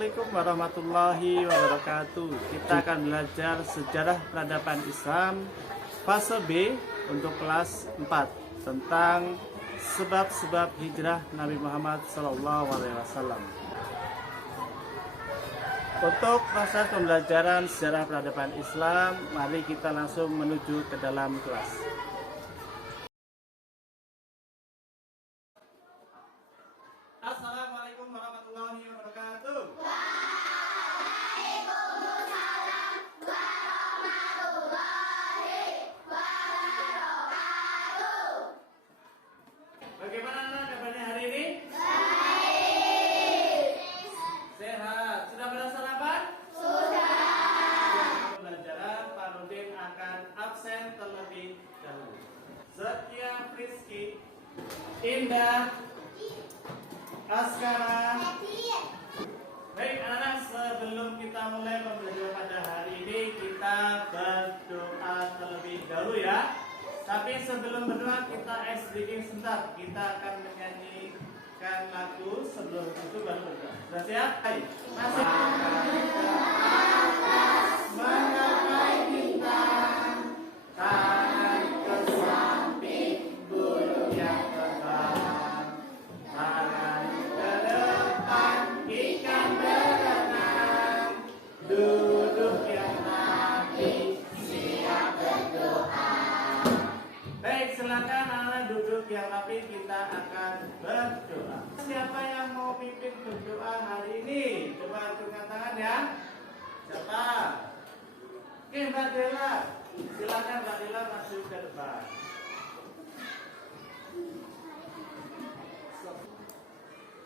Assalamualaikum warahmatullahi wabarakatuh. Kita akan belajar sejarah peradaban Islam fase B untuk kelas 4 tentang sebab-sebab hijrah Nabi Muhammad SAW. Untuk proses pembelajaran sejarah peradaban Islam, mari kita langsung menuju ke dalam kelas. Assalamualaikum warahmatullahi wabarakatuh. Waalaikumsalam warahmatullahi wabarakatuh. Bagaimana anak kabarnya hari ini? Baik. Sehat. Sudah pada sarapan? Sudah. Pembelajaran Pak Nurdin akan absen terlebih dahulu. Setia Rizky, Indah, Askara. Baik anak-anak, sebelum kita mulai pembelajaran pada hari ini, kita berdoa terlebih dahulu ya. Tapi sebelum berdoa kita sedikit sebentar. Kita akan menyanyikan lagu sebelum itu baru berdoa. Sudah siap? Hai. Masih. Menggapai bintang, tangan ke samping, bulu yang terbang, tangan ke depan, ikan berenang, duduk yang rapi, siap berdoa. Baik, silakan anak duduk yang rapi, kita akan berdoa. Siapa yang mau pimpin berdoa hari ini? Coba angkat tangan ya. Siapa? Oke, Mbak Dela. Silakan Mbak Dela masuk ke depan.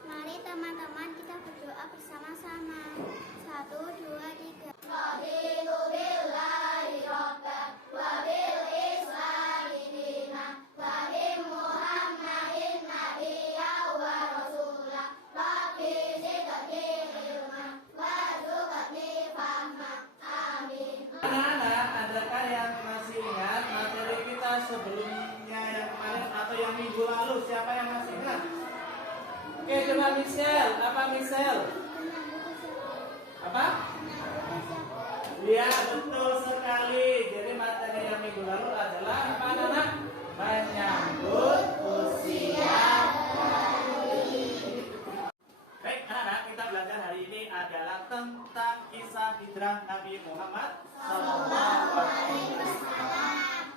Mari teman-teman kita berdoa bersama-sama. 1, 2, 3. Raditu billahi rabban wa bil islami dinan wa bi Muhammadin nabiyya wa rasulah. Rabbi zidni ilman warzuqni fahman. Amin. Anak-anak, adakah yang masih ingat materi kita sebelumnya yang kemarin atau yang minggu lalu? Siapa yang masih ingat? Oke, coba Michelle. Apa Michelle? Apa? Iya, betul sekali. Jadi materi yang minggu lalu adalah apa anak-anak? Menyambut usia bayi. Baik anak-anak, kita belajar hari ini adalah tentang kisah hijrah Nabi Muhammad SAW.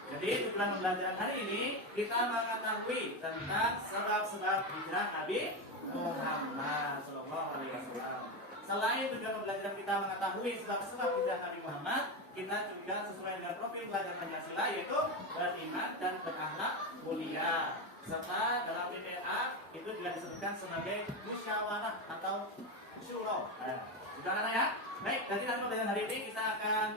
Jadi di dalam pembelajaran hari ini kita mengetahui tentang sebab-sebab hijrah Nabi Muhammad SAW. Selain juga pembelajaran kita mengetahui sebab-sebab hijrah Nabi Muhammad, kita juga sesuai dengan profil belajar Pancasila yaitu beriman dan berakhlak mulia. Serta dalam PPA itu juga disebutkan sebagai musyawarah atau syuro. Sudah anak ya? Baik, jadi dalam pembelajaran hari ini kita akan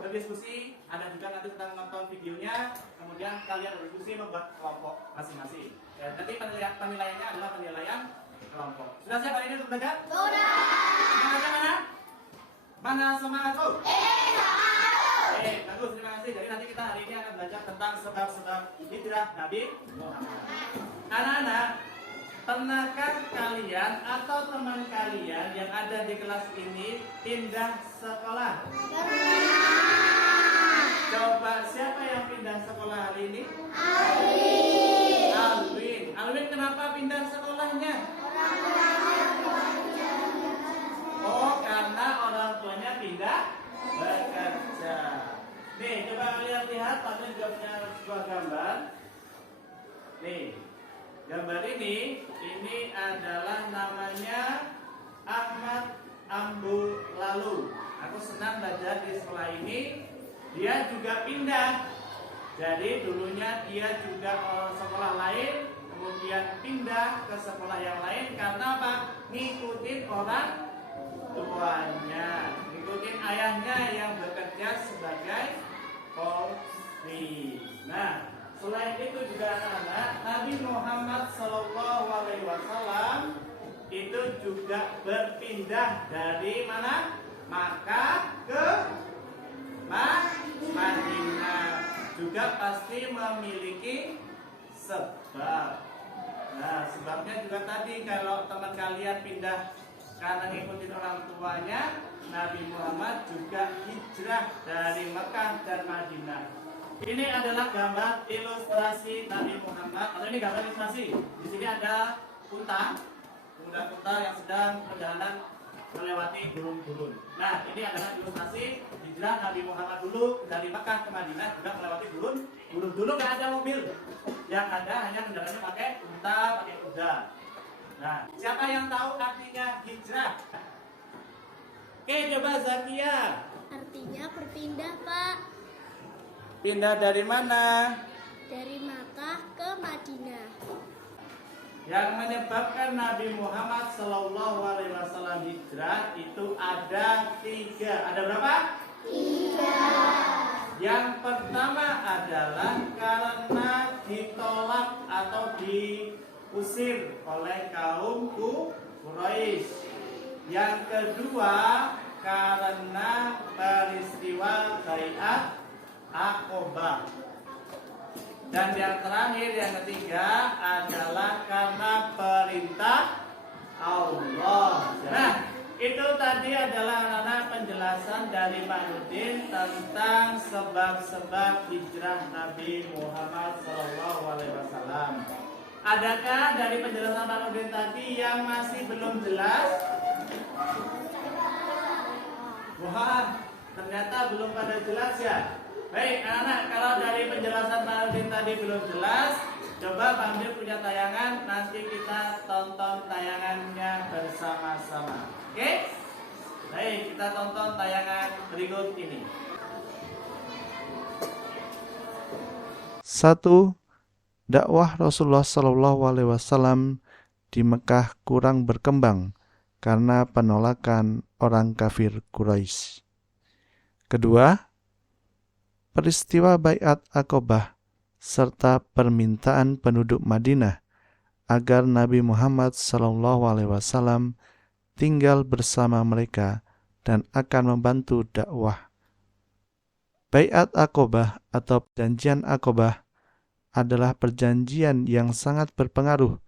berdiskusi. Ada juga nanti tentang nonton videonya. Kemudian kalian berdiskusi membuat kelompok masing-masing. Ya, nanti penilaiannya adalah penilaian kelompok. Sudah siap hari ini untuk belajar? Sudah. Semangat mana? Mana semangatku? Semangat. Bagus, terima kasih. Jadi nanti kita hari ini akan belajar tentang sebab-sebab hijrah Nabi Muhammad. Anak-anak, pernahkah kalian atau teman kalian yang ada di kelas ini pindah sekolah? Coba siapa yang pindah sekolah hari ini? Alwin. Alwin kenapa pindah sekolahnya? Oh, karena orang tuanya pindah bekerja. Nih, coba kalian lihat, kalian juga punya sebuah gambar. Nih, gambar ini adalah namanya Ahmad Ambu Lalu. Aku senang belajar di sekolah ini. Dia juga pindah. Jadi dulunya dia juga sekolah lain, kemudian pindah ke sekolah yang lain karena apa? Ngikutin orang tuanya, ngikutin ayahnya yang bekerja sebagai polisi. Nah, selain itu juga anak-anak, Nabi Muhammad SAW itu juga berpindah dari mana? Makkah ke Madinah. Juga pasti memiliki sebab. Nah, sebabnya juga tadi kalau teman kalian pindah karena ngikutin orang tuanya, Nabi Muhammad juga hijrah dari Mekah dan Madinah. Ini adalah gambar ilustrasi Nabi Muhammad, atau ini gambar ilustrasi. Di sini ada unta, kuda unta yang sedang perjalanan melewati gurun-gurun. Nah, ini adalah ilustrasi hijrah Nabi Muhammad dulu dari Mekah ke Madinah juga melewati gurun. Gurun dulu nggak ada mobil, yang ada hanya kendaraannya pakai unta, pakai kuda. Nah, siapa yang tahu artinya hijrah? Oke, coba Zakia. Artinya berpindah, Pak. Pindah dari mana? Dari Makkah ke Madinah. Yang menyebabkan Nabi Muhammad Sallallahu Alaihi Wasallam hijrah itu ada 3. Ada berapa? 3. Yang pertama adalah karena ditolak atau diusir oleh kaum Quraisy. Yang kedua karena peristiwa Bai'at Aqobah. Dan yang terakhir, yang ketiga adalah karena perintah Allah. Nah, itu tadi adalah anak-anak penjelasan dari Pak Nurdin tentang sebab-sebab hijrah Nabi Muhammad SAW. Adakah dari penjelasan Pak Nurdin tadi yang masih belum jelas? Wah, ternyata belum pada jelas ya. Baik anak-anak, kalau dari penjelasan Pak Nurdin tadi belum jelas, coba Pak Nurdin punya tayangan, nanti kita tonton tayangannya bersama-sama. Oke? Baik, kita tonton tayangan berikut ini. 1. Dakwah Rasulullah SAW di Mekah kurang berkembang karena penolakan orang kafir Quraisy. Kedua, peristiwa Bai'at Aqobah serta permintaan penduduk Madinah agar Nabi Muhammad SAW tinggal bersama mereka dan akan membantu dakwah. Bai'at Aqobah atau perjanjian Aqobah adalah perjanjian yang sangat berpengaruh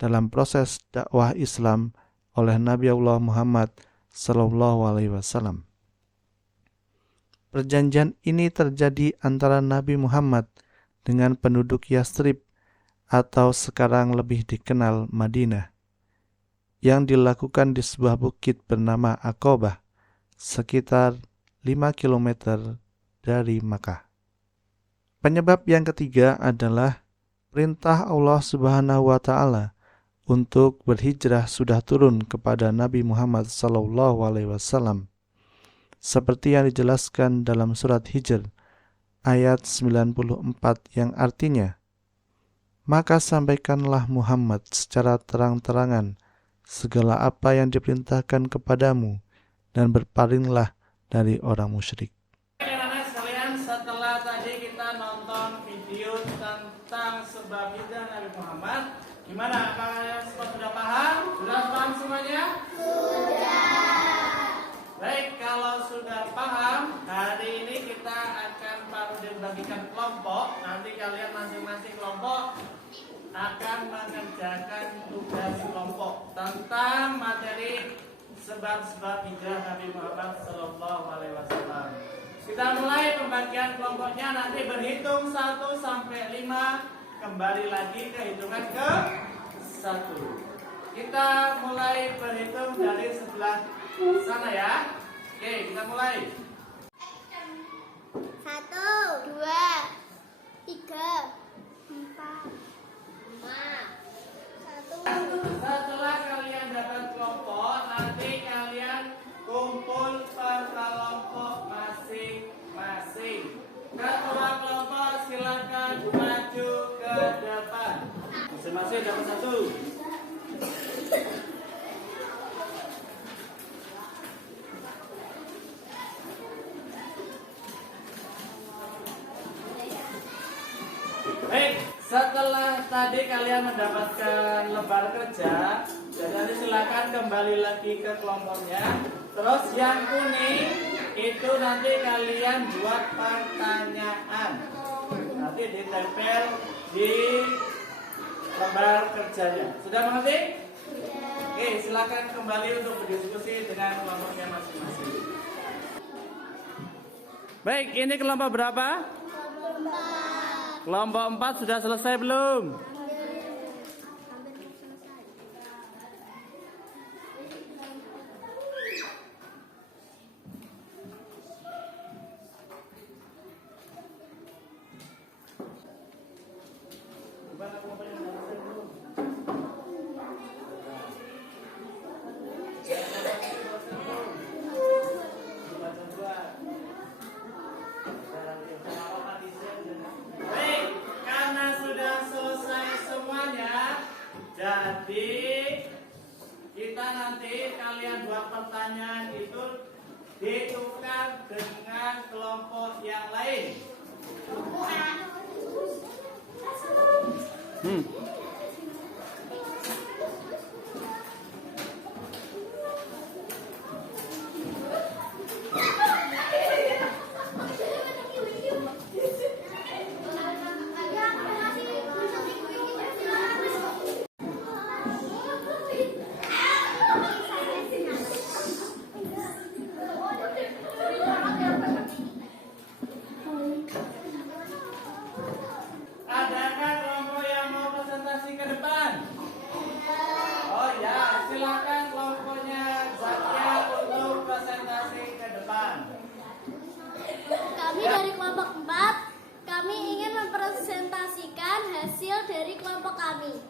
dalam proses dakwah Islam oleh Nabi Allah Muhammad SAW. Perjanjian ini terjadi antara Nabi Muhammad dengan penduduk Yastrib atau sekarang lebih dikenal Madinah, yang dilakukan di sebuah bukit bernama Aqobah, sekitar 5 km dari Makkah. Penyebab yang ketiga adalah perintah Allah Subhanahu wa Ta'ala untuk berhijrah sudah turun kepada Nabi Muhammad SAW, seperti yang dijelaskan dalam surat Hijr ayat 94 yang artinya, maka sampaikanlah Muhammad secara terang-terangan segala apa yang diperintahkan kepadamu dan berpalinglah dari orang musyrik. Anak-anak sekalian, setelah tadi kita nonton video tentang sebab hijrah Nabi Muhammad, gimana? Apakah kalian semua sudah paham? Sudah paham semuanya? Baik, kalau sudah paham, hari ini kita akan bagikan kelompok. Nanti kalian masing-masing kelompok akan mengerjakan tugas kelompok tentang materi sebab-sebab hijrah Nabi Muhammad SAW. Kita mulai pembagian kelompoknya, nanti berhitung 1 sampai 5, kembali lagi ke hitungan ke 1. Kita mulai berhitung dari sebelah sana ya. Oke, kita mulai. 1, 2, 3, 4, 5, 1. Setelah kalian dapat kelompok, nanti kalian kumpul per kelompok masing-masing. Ketua kelompok silakan maju ke depan. Masing-masing dapat 1. Baik, setelah tadi kalian mendapatkan lembar kerja, jadi nanti silakan kembali lagi ke kelompoknya. Terus yang kuning itu nanti kalian buat pertanyaan. Nanti ditempel di lembar kerjanya. Sudah mengerti? Oke, silakan kembali untuk berdiskusi dengan kelompoknya masing-masing. Baik, ini kelompok berapa? Kelompok 4 sudah selesai belum? Baik, karena sudah selesai semuanya, jadi kita nanti kalian buat pertanyaan itu ditukar dengan kelompok yang lain. Adakah kelompok yang mau presentasi ke depan? Oh ya, silakan kelompoknya Zakia untuk presentasi ke depan. Kami dari kelompok 4, kami ingin mempresentasikan hasil dari kelompok kami.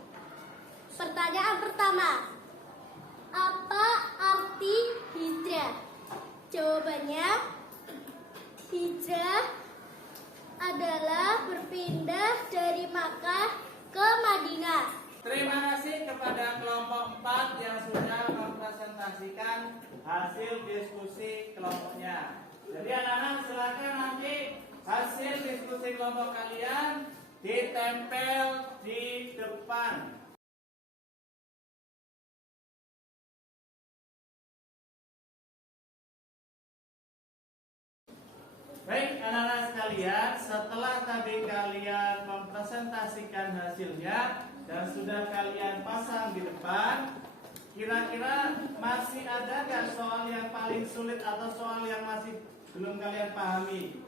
Pertanyaan pertama, apa arti hijrah? Jawabannya, hijrah adalah berpindah dari Makkah ke Madinah. Terima kasih kepada kelompok 4 yang sudah mempresentasikan hasil diskusi kelompoknya. Jadi anak-anak silakan nanti hasil diskusi kelompok kalian ditempel di depan. Baik anak-anak sekalian, setelah tadi kalian mempresentasikan hasilnya dan sudah kalian pasang di depan, kira-kira masih ada nggak soal yang paling sulit atau soal yang masih belum kalian pahami?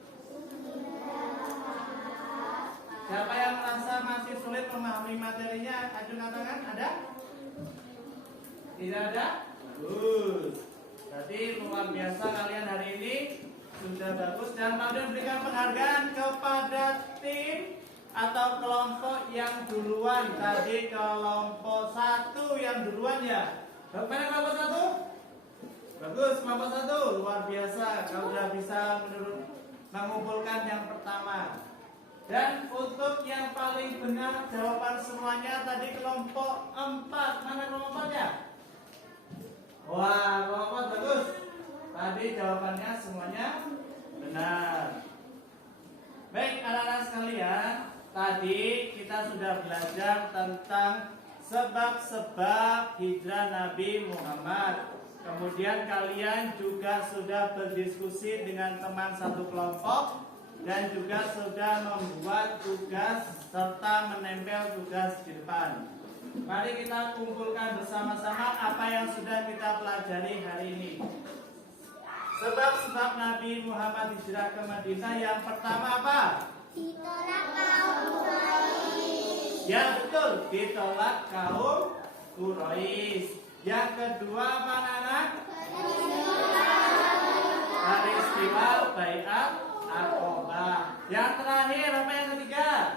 Siapa yang merasa masih sulit memahami materinya? Acungkan tangan, ada? Tidak ada? Bagus. Berarti luar biasa kalian hari ini. Sudah bagus, dan pada berikan penghargaan kepada tim atau kelompok yang duluan. Tadi kelompok 1 yang duluan ya. Bagaimana kelompok 1? Bagus, kelompok 1 luar biasa. Kau sudah bisa mengumpulkan yang pertama. Dan untuk yang paling benar jawaban semuanya tadi kelompok 4. Mana kelompok 4-nya? Wah, kelompok 4 bagus. Tadi jawabannya semuanya benar. Baik anak-anak sekalian, tadi kita sudah belajar tentang sebab-sebab hijrah Nabi Muhammad. Kemudian kalian juga sudah berdiskusi dengan teman satu kelompok dan juga sudah membuat tugas serta menempel tugas di depan. Mari kita kumpulkan bersama-sama apa yang sudah kita pelajari hari ini. Sebab-sebab Nabi Muhammad hijrah ke Madinah, yang pertama apa? Ditolak kaum Quraisy. Ya betul, ditolak kaum Quraisy. Yang kedua apa anak-anak? Peristiwa Bai'at Aqabah. Yang terakhir apa yang ketiga?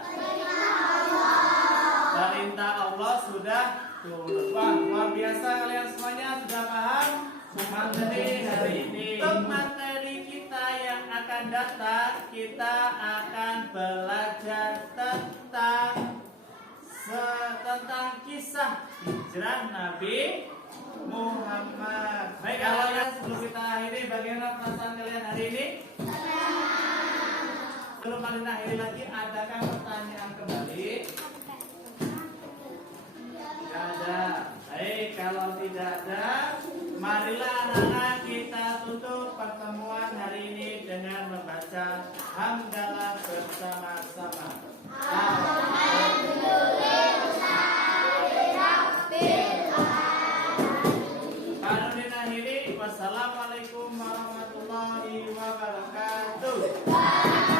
Perintah Allah sudah turun. Wah, luar biasa kalian semuanya sudah paham materi hari ini. Untuk materi kita yang akan datang, kita akan belajar tentang kisah hijrah Nabi Muhammad. Baik, kalau ya sebelum kita akhiri, bagaimana perasaan kalian hari ini? Sebelum kalian akhiri lagi, adakah pertanyaan kembali? Tidak ada. Baik, kalau tidak ada, marilah anak-anak kita tutup pertemuan hari ini dengan membaca hamdalah bersama-sama. Alhamdulillah. Assalamualaikum warahmatullahi wabarakatuh.